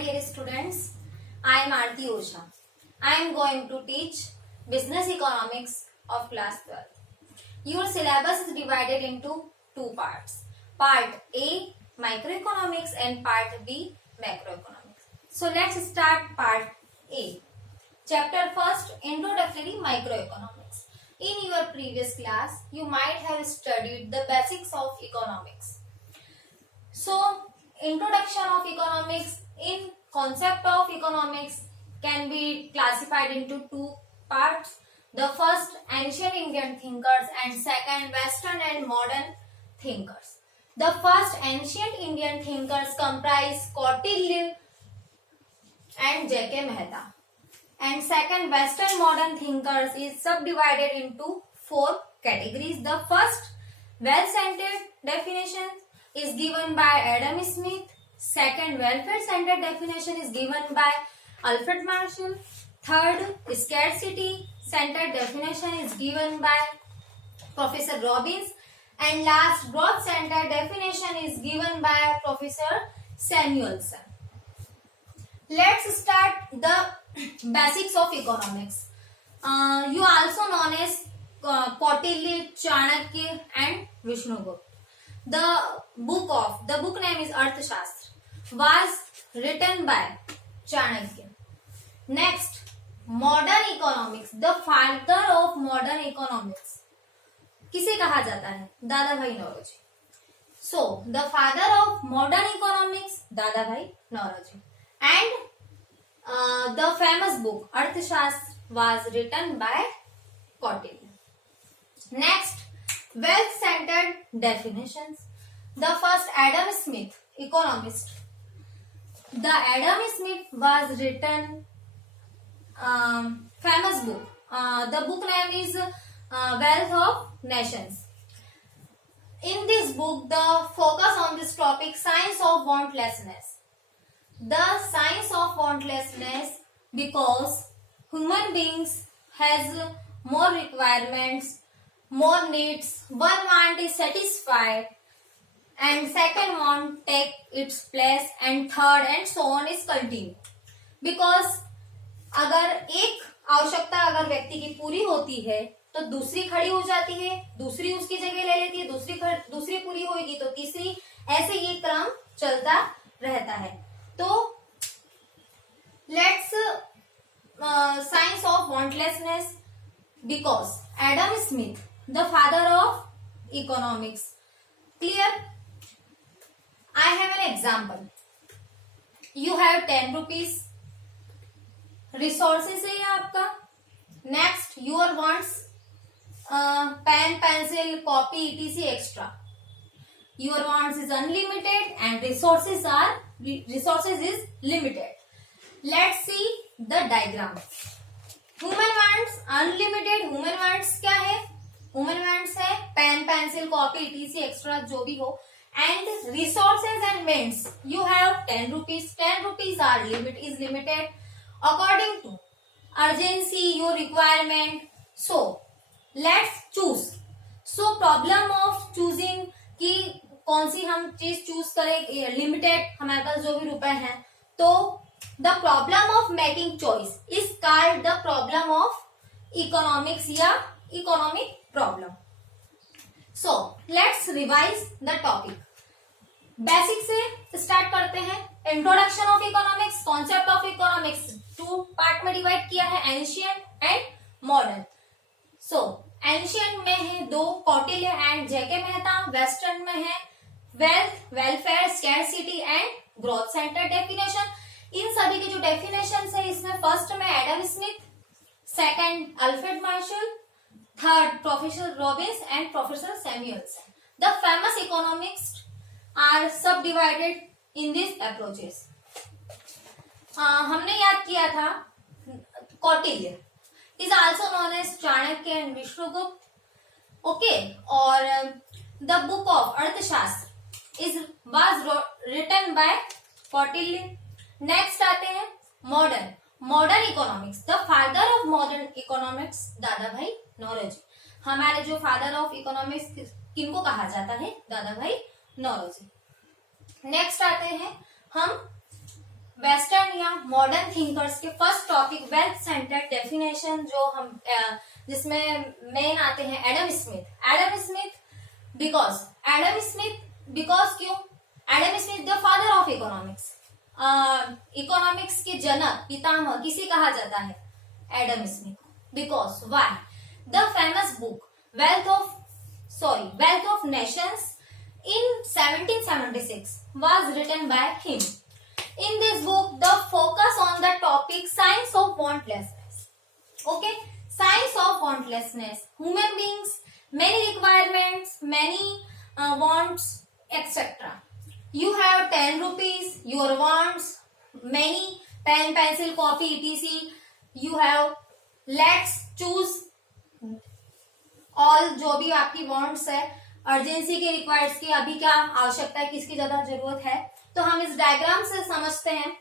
dear students, I am Aarti Osha. I am going to teach business economics of class 12th. Your syllabus is divided into two parts. Part A, microeconomics, and part B, macroeconomics. So let's start part A. Chapter first, introductory microeconomics. In your previous class, you might have studied the basics of economics. So, introduction of economics, in concept of economics can be classified into two parts. The first, ancient Indian thinkers, and second, Western and modern thinkers. The first, ancient Indian thinkers comprise Kautilya and J.K. Mehta. And second, Western modern thinkers is subdivided into four categories. The first, well-centered definition is given by Adam Smith. Second, welfare-centered definition is given by Alfred Marshall. Third, scarcity-centered definition is given by Professor Robbins. And last, growth-centered definition is given by Professor Samuelson. Let's start the basics of economics. You also known as Kautilya, Chanakya, and Vishnugupta. The book name is Arthashastra, was written by Chanakya. Next, modern economics. The father of modern economics किसे कहा जाता है? दादा भाई Naoroji. So, the father of modern economics, दादा भाई Naoroji. And the famous book Arthashastra was written by Kautilya. Next, wealth-centered definitions. The first, Adam Smith, economist. The Adam Smith was written famous book. The book name is Wealth of Nations. In this book, the focus on this topic, science of wantlessness. The science of wantlessness, because human beings has more requirements, more needs. One want is satisfied, and second want take its place, and third and so on is continue. Because अगर एक आवश्यकता अगर व्यक्ति की पूरी होती है तो दूसरी खड़ी हो जाती है, दूसरी उसकी जगह ले लेती है, दूसरी पूरी होगी तो तीसरी, ऐसे ये क्रम चलता रहता है. तो let's science of wantlessness, because Adam Smith the father of economics. Clear? I have an example. You have 10 rupees. Resources है ये आपका. Next, your wants pen, pencil, copy, etc. extra. Your wants is unlimited and resources is limited. Let's see the diagram. Human wants unlimited. Human wants क्या है? Human wants है pen, pencil, copy, etcetera जो भी हो. And resources and means, you have 10 rupees. 10 rupees are is limited according to urgency, your requirement. So let's choose. So problem of choosing कि कौन सी हम चीज चूज करें. Limited हमारे पास जो भी रुपए हैं, तो the problem of making choice is called the problem of economics या economic problem. So let's revise the topic. Basic से start करते हैं. Introduction of economics, concept of economics two part में divide किया है, ancient and modern. So ancient में है दो, Kautilya and J.K. Mehta. Western में है wealth, welfare, scarcity and growth centered definition. इन सभी के जो definitions है, इसमें first में Adam Smith, second Alfred Marshall, third Professor Robbins and Professor Samuelson. The famous economists are subdivided in these approaches. हमने याद किया था Kautilya is also known as Chanakya and Vishnugupta. Okay, और the book of Arthashastra was written by Kautilya. Next आते हैं modern economics. The father of modern economics दादा भाई नौरोजी. हमारे जो फादर ऑफ इकोनॉमिक्स किनको कहा जाता है? दादा भाई नौरोजी. नेक्स्ट आते हैं हम वेस्टर्न लिया मॉडर्न थिंकर्स के first topic wealth centred definition, जो हम जिसमें मेन आते हैं एडम स्मिथ बिकॉज क्यों? Adam Smith the father of economics, economics के जनक, पितामह किसे कहा जाता है? Adam Smith. Because why? The famous book wealth of Nations in 1776 was written by him. In this book, the focus on the topic science of wantlessness. Okay, science of wantlessness. Human beings, many requirements, many wants, etc. You have 10 rupees, your wants, many pen, pencil, coffee, etc. You have, let's choose all जो भी आपकी wants है, urgency के रिक्वायर्ड्स की अभी क्या आवश्यकता है, किसकी ज्यादा जरूरत है, तो हम इस डायग्राम से समझते हैं।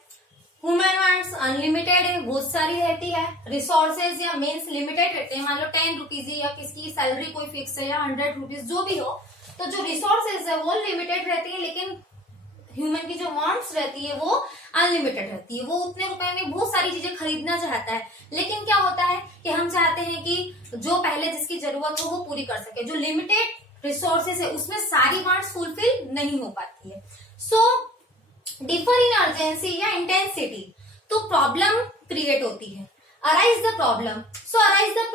ह्यूमन वांट्स अनलिमिटेड है, बहुत सारी रहती है। रिसोर्सेज या मीन्स लिमिटेड रहते हैं, मान लो 10 रुपीज या किसकी सैलरी कोई फिक्स है या 100 रुपीज जो भी हो, तो जो रिसोर्सेज है वो लिमिटेड रहती है, लेकिन ह्यूमन की जो वांट्स रहती है वो अनलिमिटेड रहती है। वो उतने रुपए में बहुत सारी चीजें खरीदना चाहता है, लेकिन क्या होता है कि हम चाहते हैं कि जो पहले जिसकी जरूरत हो वो पूरी कर सके। जो लिमिटेड रिसोर्सेस है उसमें सारी वांट्स फुलफिल नहीं हो पाती है। सो डिफर इन अर्जेंसी या इंटेंसिटी, तो प्रॉब्लम क्रिएट होती है। Arise the problem, so arise the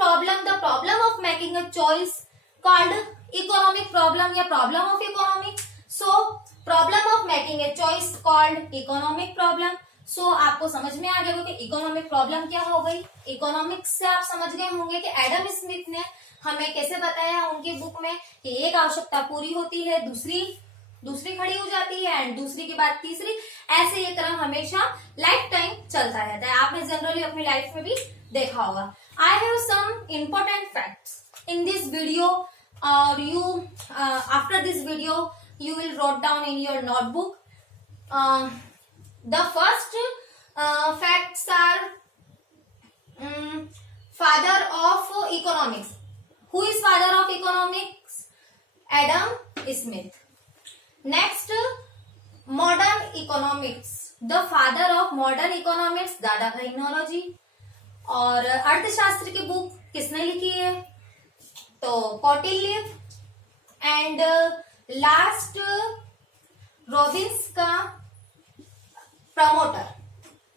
problem of making a choice called economic problem या problem of economic. So problem of making a choice called economic problem. So आपको समझ में आ गया होगा कि इकोनॉमिक प्रॉब्लम क्या हो गई। इकोनॉमिक्स से आप समझ गए होंगे कि एडम स्मिथ ने हमें कैसे बताया उनकी बुक में कि एक आवश्यकता पूरी होती है, दूसरी खड़ी हो जाती है एंड दूसरी के बाद तीसरी, ऐसे ये क्रम हमेशा लाइफ टाइम चलता रहता है। आपने जनरली अपनी लाइफ में भी देखा होगा। I have some important facts in this video, और you after this video you will write down in your notebook. The first facts are father of economics. Who is father of economics? Adam Smith. Next, modern economics. The father of modern economics, दादा भाई और अर्थशास्त्र की book किसने लिखी है? तो Kautilya. And last Robins का promoter,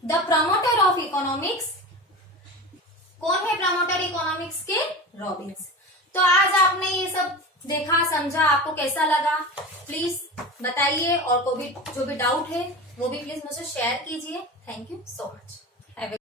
the promoter of economics. कौन है प्रमोटर इकोनॉमिक्स के? रॉबिन्स। तो आज आपने ये सब देखा, समझा, आपको कैसा लगा प्लीज बताइए, और कोई भी जो भी डाउट है वो भी प्लीज मुझे शेयर कीजिए। Thank you so much.